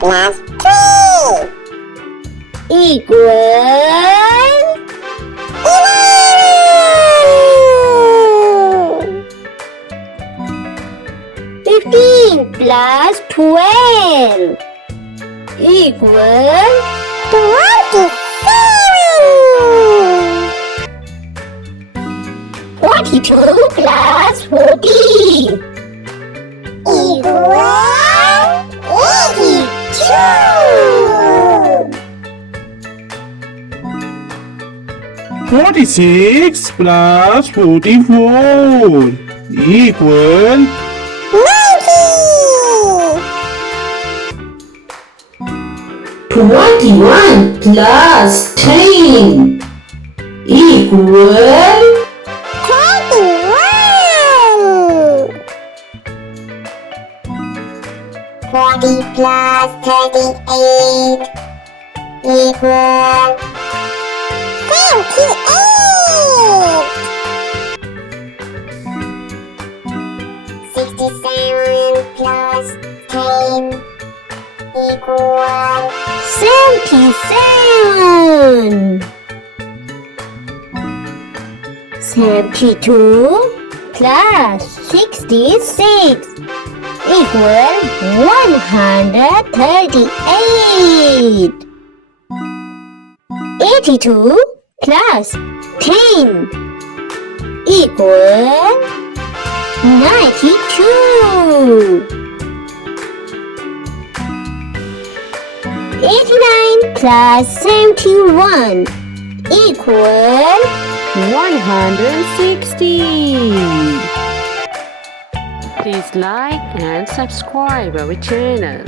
plus 3 equal 15 plus 12 equal 27 42 plus 40 equal 82 46 plus 44 equal 90 21 plus 10 equal 40 plus 38 equal 78 67 plus 10 equal 77 72 plus 66 equal 138 82 plus 10 equal 92 89 plus 71 equal 160. Please like and subscribe our channel.